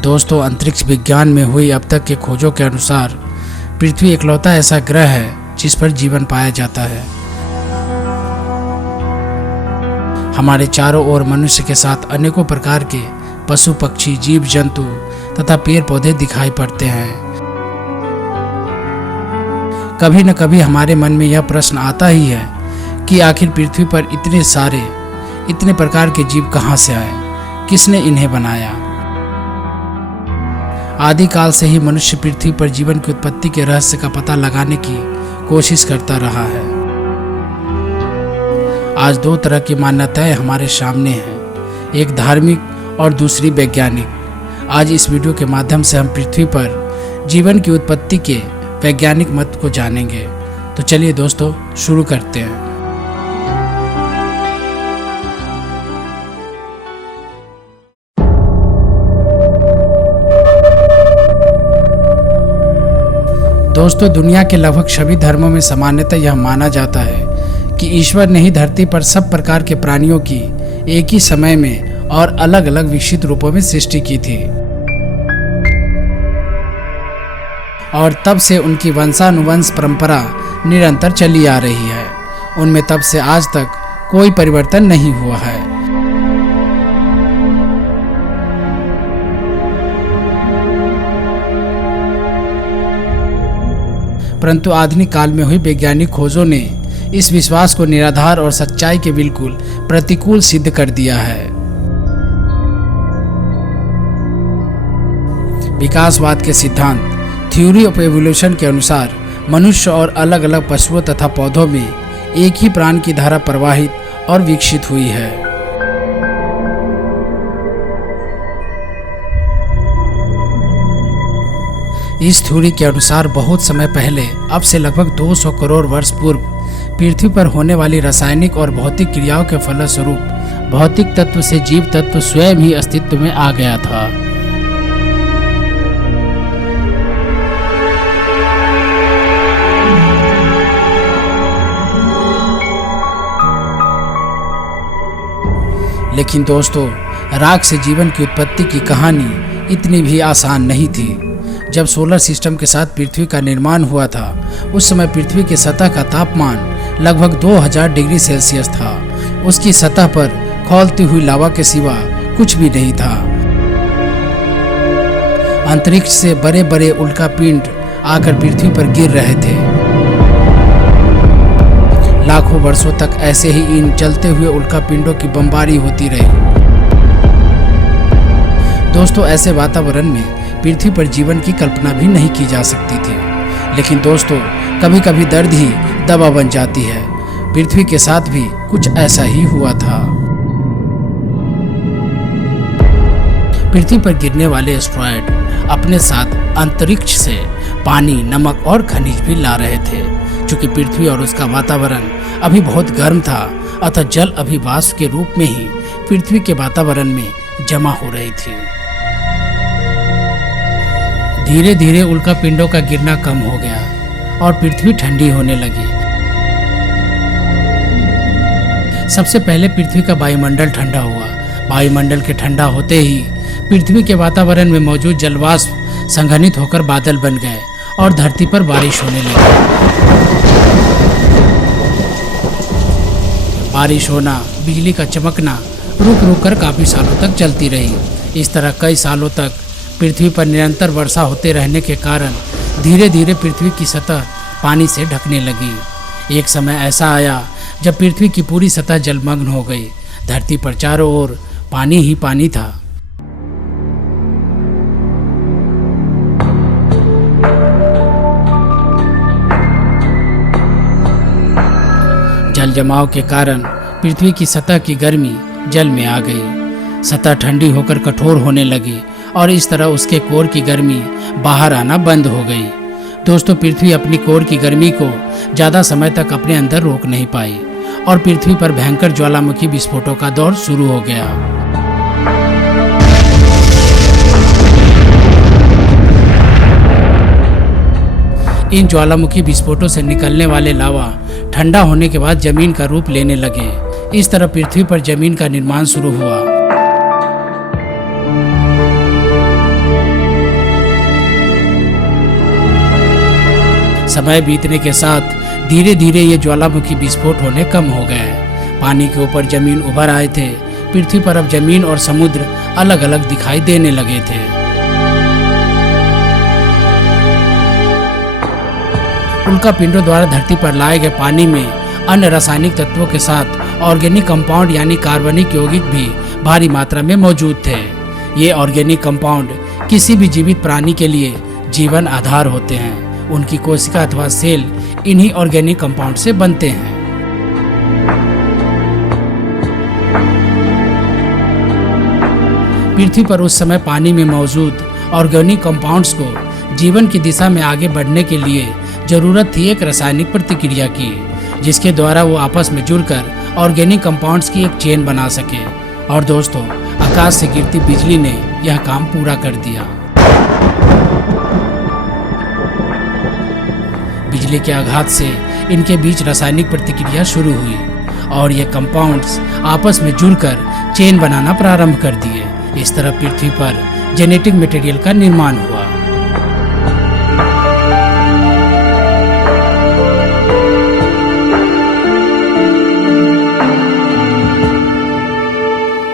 दोस्तों, अंतरिक्ष विज्ञान में हुई अब तक के खोजों के अनुसार पृथ्वी इकलौता ऐसा ग्रह है जिस पर जीवन पाया जाता है। हमारे चारों ओर मनुष्य के साथ अनेकों प्रकार के पशु पक्षी, जीव जंतु तथा पेड़ पौधे दिखाई पड़ते हैं। कभी न कभी हमारे मन में यह प्रश्न आता ही है कि आखिर पृथ्वी पर इतने प्रकार के जीव कहाँ से आए, किसने इन्हें बनाया। आदिकाल से ही मनुष्य पृथ्वी पर जीवन की उत्पत्ति के रहस्य का पता लगाने की कोशिश करता रहा है। आज दो तरह की मान्यताएं हमारे सामने हैं, एक धार्मिक और दूसरी वैज्ञानिक। आज इस वीडियो के माध्यम से हम पृथ्वी पर जीवन की उत्पत्ति के वैज्ञानिक मत को जानेंगे। तो चलिए दोस्तों, शुरू करते हैं। दोस्तों, दुनिया के लगभग सभी धर्मों में सामान्यतः यह माना जाता है कि ईश्वर ने ही धरती पर सब प्रकार के प्राणियों की एक ही समय में और अलग अलग विकसित रूपों में सृष्टि की थी और तब से उनकी वंशानुवंश परंपरा निरंतर चली आ रही है। उनमें तब से आज तक कोई परिवर्तन नहीं हुआ है। परंतु आधुनिक काल में हुई वैज्ञानिक खोजों ने इस विश्वास को निराधार और सच्चाई के बिल्कुल प्रतिकूल सिद्ध कर दिया है। विकासवाद के सिद्धांत थ्योरी ऑफ एवोल्यूशन के अनुसार मनुष्य और अलग अलग पशुओं तथा पौधों में एक ही प्राण की धारा प्रवाहित और विकसित हुई है। इस थ्योरी के अनुसार बहुत समय पहले, अब से लगभग 200 करोड़ वर्ष पूर्व, पृथ्वी पर होने वाली रासायनिक और भौतिक क्रियाओं के फलस्वरूप भौतिक तत्व से जीव तत्व स्वयं ही अस्तित्व में आ गया था। लेकिन दोस्तों, राख से जीवन की उत्पत्ति की कहानी इतनी भी आसान नहीं थी। जब सोलर सिस्टम के साथ पृथ्वी का निर्माण हुआ था, उस समय पृथ्वी की सतह का तापमान लगभग 2000 डिग्री सेल्सियस था। उसकी सतह पर खौलती हुई लावा के सिवा कुछ भी नहीं था। अंतरिक्ष से बड़े बड़े उल्कापिंड आकर पृथ्वी पर गिर रहे थे। लाखों वर्षों तक ऐसे ही इन चलते हुए उल्कापिंडों की बमबारी होती रही। दोस्तों, ऐसे वातावरण में पृथ्वी पर जीवन की कल्पना भी नहीं की जा सकती थी। लेकिन दोस्तों, कभी कभी दर्द ही दवा बन जाती है। पृथ्वी के साथ भी कुछ ऐसा ही हुआ था। पृथ्वी पर गिरने वाले एस्ट्रॉयड अपने साथ अंतरिक्ष से पानी, नमक और खनिज भी ला रहे थे। चूंकि पृथ्वी और उसका वातावरण अभी बहुत गर्म था, अतः जल अभी वाष्प के रूप में ही पृथ्वी के वातावरण में जमा हो रही थी। धीरे धीरे उल्कापिंडों का गिरना कम हो गया और पृथ्वी ठंडी होने लगी। सबसे पहले पृथ्वी का वायुमंडल ठंडा हुआ। वायुमंडल के ठंडा होते ही पृथ्वी के वातावरण में मौजूद जलवाष्प संघनित होकर बादल बन गए और धरती पर बारिश होने लगी। बारिश होना, बिजली का चमकना रुक रुक कर काफी सालों तक चलती रही। इस तरह कई सालों तक पृथ्वी पर निरंतर वर्षा होते रहने के कारण धीरे धीरे पृथ्वी की सतह पानी से ढकने लगी। एक समय ऐसा आया जब पृथ्वी की पूरी सतह जलमग्न हो गई। धरती पर चारों ओर पानी ही पानी था। जल जमाव के कारण पृथ्वी की सतह की गर्मी जल में आ गई। सतह ठंडी होकर कठोर होने लगी और इस तरह उसके कोर की गर्मी बाहर आना बंद हो गई। दोस्तों, पृथ्वी अपनी कोर की गर्मी को ज़्यादा समय तक अपने अंदर रोक नहीं पाई और पृथ्वी पर भयंकर ज्वालामुखी विस्फोटों का दौर शुरू हो गया। इन ज्वालामुखी विस्फोटों से निकलने वाले लावा ठंडा होने के बाद जमीन का रूप लेने लगे। इस तरह पृथ्वी पर जमीन का निर्माण शुरू हुआ। समय बीतने के साथ धीरे धीरे ये ज्वालामुखी विस्फोट होने कम हो गए। पानी के ऊपर जमीन उभर आए थे। पृथ्वी पर अब जमीन और समुद्र अलग अलग दिखाई देने लगे थे। उल्का पिंडों द्वारा धरती पर लाए गए पानी में अन्य रासायनिक तत्वों के साथ ऑर्गेनिक कंपाउंड यानी कार्बनिक यौगिक भी भारी मात्रा में मौजूद थे। ये ऑर्गेनिक कंपाउंड किसी भी जीवित प्राणी के लिए जीवन आधार होते हैं। उनकी कोशिका अथवा सेल इन्हीं ऑर्गेनिक कंपाउंड से बनते हैं। पृथ्वी पर उस समय पानी में मौजूद ऑर्गेनिक कंपाउंड्स को जीवन की दिशा में आगे बढ़ने के लिए जरूरत थी एक रासायनिक प्रतिक्रिया की, जिसके द्वारा वो आपस में जुड़कर ऑर्गेनिक कंपाउंड्स की एक चेन बना सके। और दोस्तों, आकाश से गिरती बिजली ने यह काम पूरा कर दिया। बिजली के आघात से इनके बीच रासायनिक प्रतिक्रिया शुरू हुई और ये कंपाउंड्स आपस में जुड़कर चेन बनाना प्रारंभ कर दिए। इस तरह पृथ्वी पर जेनेटिक मटेरियल का निर्माण हुआ।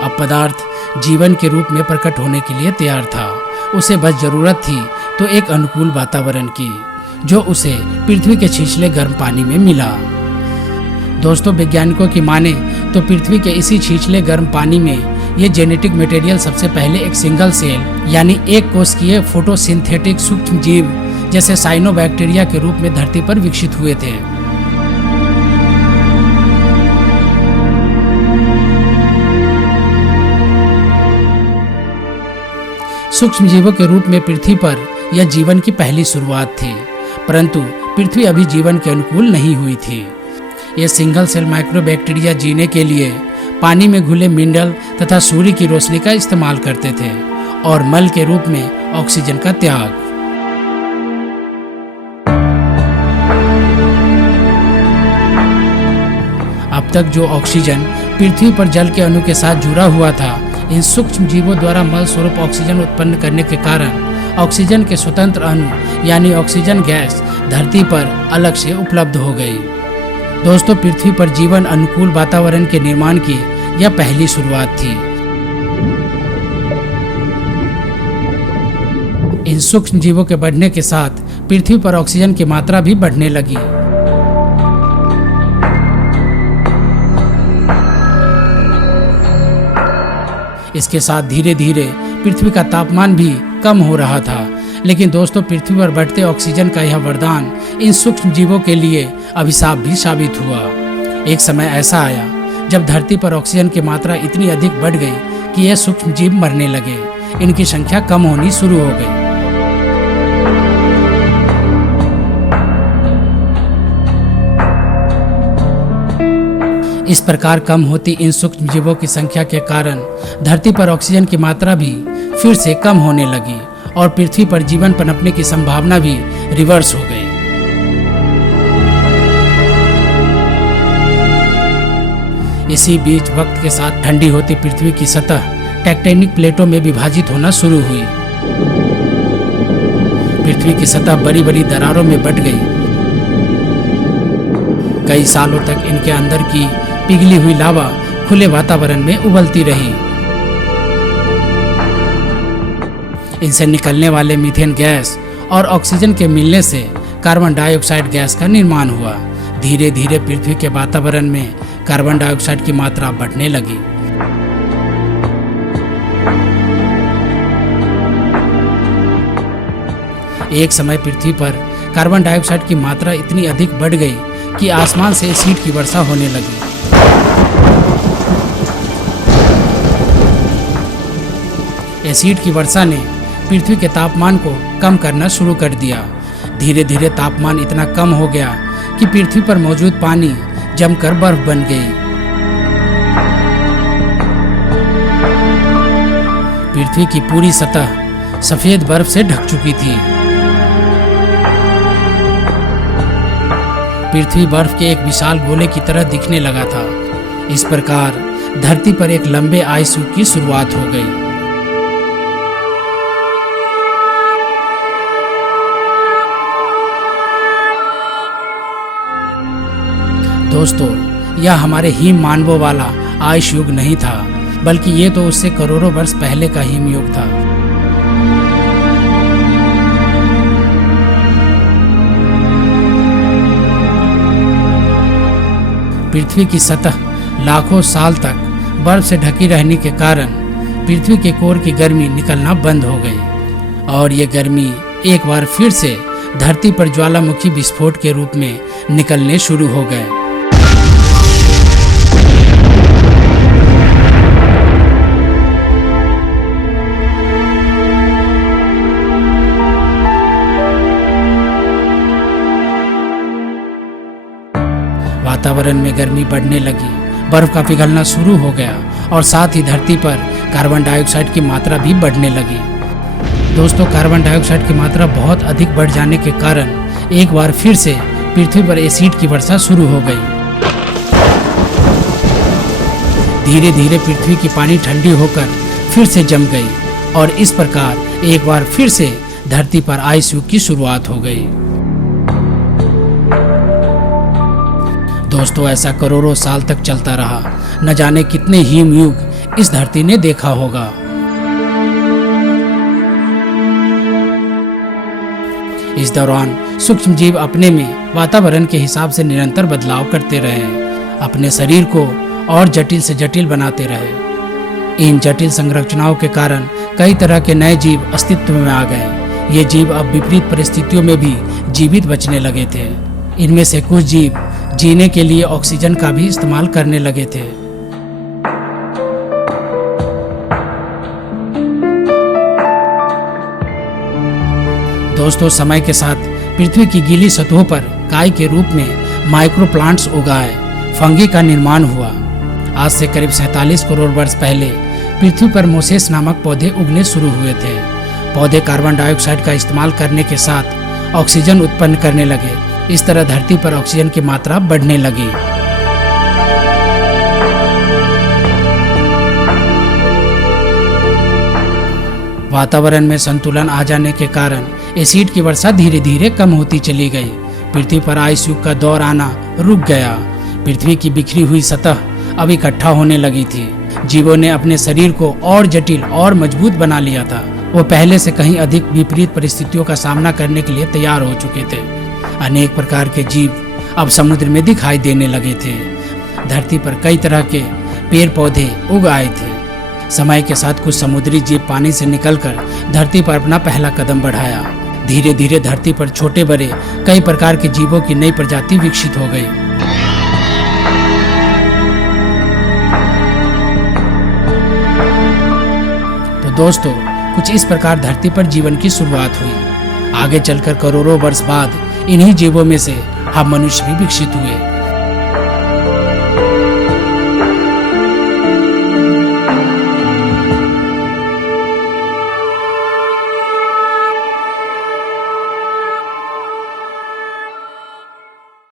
अब पदार्थ जीवन के रूप में प्रकट होने के लिए तैयार था। उसे बस जरूरत थी तो एक अनुकूल वातावरण की, जो उसे पृथ्वी के छिछले गर्म पानी में मिला। दोस्तों, वैज्ञानिकों की माने तो पृथ्वी के इसी छिछले गर्म पानी में ये जेनेटिक मटेरियल सबसे पहले एक सिंगल सेल यानी एक कोशिकीय फोटोसिंथेटिक सूक्ष्म जीव जैसे साइनोबैक्टीरिया के रूप में धरती पर विकसित हुए थे। सूक्ष्म जीवों के रूप में पृथ्वी पर यह जीवन की पहली शुरुआत थी, परंतु पृथ्वी अभी जीवन के अनुकूल नहीं हुई थी। ये सिंगल सेल माइक्रोबैक्टीरिया जीने के लिए पानी में घुले मिनरल तथा सूर्य की रोशनी का इस्तेमाल करते थे और मल के रूप में ऑक्सीजन का त्याग। अब तक जो ऑक्सीजन पृथ्वी पर जल के अणु के साथ जुड़ा हुआ था, इन सूक्ष्म जीवों द्वारा मल स्वरूप ऑक्सीजन उत्पन्न करने के कारण ऑक्सीजन के स्वतंत्र अणु यानी ऑक्सीजन गैस धरती पर अलग से उपलब्ध हो गई। दोस्तों, पृथ्वी पर जीवन अनुकूल वातावरण के निर्माण की यह पहली शुरुआत थी। इन सूक्ष्म जीवों के बढ़ने के साथ पृथ्वी पर ऑक्सीजन की मात्रा भी बढ़ने लगी। इसके साथ धीरे धीरे पृथ्वी का तापमान भी कम हो रहा था। लेकिन दोस्तों, पृथ्वी पर बढ़ते ऑक्सीजन का यह वरदान इन सूक्ष्म जीवों के लिए अभिशाप भी साबित हुआ। एक समय ऐसा आया जब धरती पर ऑक्सीजन की मात्रा इतनी अधिक बढ़ गई कि ये सूक्ष्म जीव मरने लगे। इनकी संख्या कम होनी शुरू हो गई। इस प्रकार कम होती इन सूक्ष्म जीवों की संख्या के कारण धरती पर ऑक्सीजन की मात्रा भी फिर से कम होने लगी और पृथ्वी पर जीवन पनपने की संभावना भी रिवर्स हो गई। इसी बीच वक्त के साथ ठंडी होती पृथ्वी की सतह टेक्टोनिक प्लेटों में विभाजित होना शुरू हुई। पृथ्वी की सतह बड़ी बड़ी दरारों में बंट गई। कई सालों तक इनके अंदर की पिघली हुई लावा खुले वातावरण में उबलती रही। इनसे निकलने वाले मीथेन गैस और ऑक्सीजन के मिलने से कार्बन डाइऑक्साइड गैस का निर्माण हुआ। धीरे धीरे पृथ्वी के वातावरण में कार्बन डाइऑक्साइड की मात्रा बढ़ने लगी। एक समय पृथ्वी पर कार्बन डाइऑक्साइड की मात्रा इतनी अधिक बढ़ गई कि आसमान से एसिड की वर्षा होने लगी। एसिड की वर्षा ने पृथ्वी के तापमान को कम करना शुरू कर दिया। धीरे धीरे तापमान इतना कम हो गया कि पृथ्वी पर मौजूद पानी जमकर बर्फ बन गई। पृथ्वी की पूरी सतह सफेद बर्फ से ढक चुकी थी। पृथ्वी बर्फ के एक विशाल गोले की तरह दिखने लगा था। इस प्रकार धरती पर एक लंबे आइस युग की शुरुआत हो गई। दोस्तों, यह हमारे हिम मानवों वाला आइस युग नहीं था, बल्कि ये तो उससे करोड़ों वर्ष पहले का हिम युग था। पृथ्वी की सतह लाखों साल तक बर्फ से ढकी रहने के कारण पृथ्वी के कोर की गर्मी निकलना बंद हो गई और ये गर्मी एक बार फिर से धरती पर ज्वालामुखी विस्फोट के रूप में निकलने शुरू हो गए। वातावरण में गर्मी बढ़ने लगी, बर्फ का पिघलना शुरू हो गया और साथ ही धरती पर कार्बन डाइऑक्साइड की मात्रा भी बढ़ने लगी। दोस्तों, कार्बन डाइऑक्साइड की मात्रा बहुत अधिक बढ़ जाने के कारण एक बार फिर से पृथ्वी पर एसिड की वर्षा शुरू हो गई। धीरे धीरे पृथ्वी की पानी ठंडी होकर फिर से जम गई और इस प्रकार एक बार फिर से धरती पर आइस युग की शुरुआत हो गई। दोस्तों, ऐसा करोड़ों साल तक चलता रहा। न जाने कितने हिम युग इस धरती ने देखा होगा। इस दौरान सूक्ष्म जीव अपने में वातावरण के हिसाब से निरंतर बदलाव करते रहे, अपने शरीर को और जटिल से जटिल बनाते रहे। इन जटिल संरचनाओं के कारण कई तरह के नए जीव अस्तित्व में आ गए। ये जीव अब विपरीत परिस्थितियों में भी जीवित बचने लगे थे। इनमें से कुछ जीव जीने के लिए ऑक्सीजन का भी इस्तेमाल करने लगे थे। दोस्तों, समय के साथ पृथ्वी की गीली सतहों पर काई के रूप में माइक्रो प्लांट्स उगाए फंगी का निर्माण हुआ। आज से करीब 47 करोड़ वर्ष पहले पृथ्वी पर मोसेस नामक पौधे उगने शुरू हुए थे। पौधे कार्बन डाइऑक्साइड का इस्तेमाल करने के साथ ऑक्सीजन उत्पन्न करने लगे। इस तरह धरती पर ऑक्सीजन की मात्रा बढ़ने लगी। वातावरण में संतुलन आ जाने के कारण एसिड की वर्षा धीरे धीरे कम होती चली गई। पृथ्वी पर आइस युग का दौर आना रुक गया। पृथ्वी की बिखरी हुई सतह अब इकट्ठा होने लगी थी। जीवों ने अपने शरीर को और जटिल और मजबूत बना लिया था। वो पहले से कहीं अधिक विपरीत परिस्थितियों का सामना करने के लिए तैयार हो चुके थे। अनेक प्रकार के जीव अब समुद्र में दिखाई देने लगे थे। धरती पर कई तरह के पेड़ पौधे उग आए थे। समय के साथ कुछ समुद्री जीव पानी से निकलकर धरती पर अपना पहला कदम बढ़ाया। धीरे धीरे धरती पर छोटे बड़े कई प्रकार के जीवों की नई प्रजाति विकसित हो गई। तो दोस्तों, कुछ इस प्रकार धरती पर जीवन की शुरुआत हुई। आगे चलकर करोड़ों वर्ष बाद इन्हीं जीवों में से हम मनुष्य भी विकसित हुए।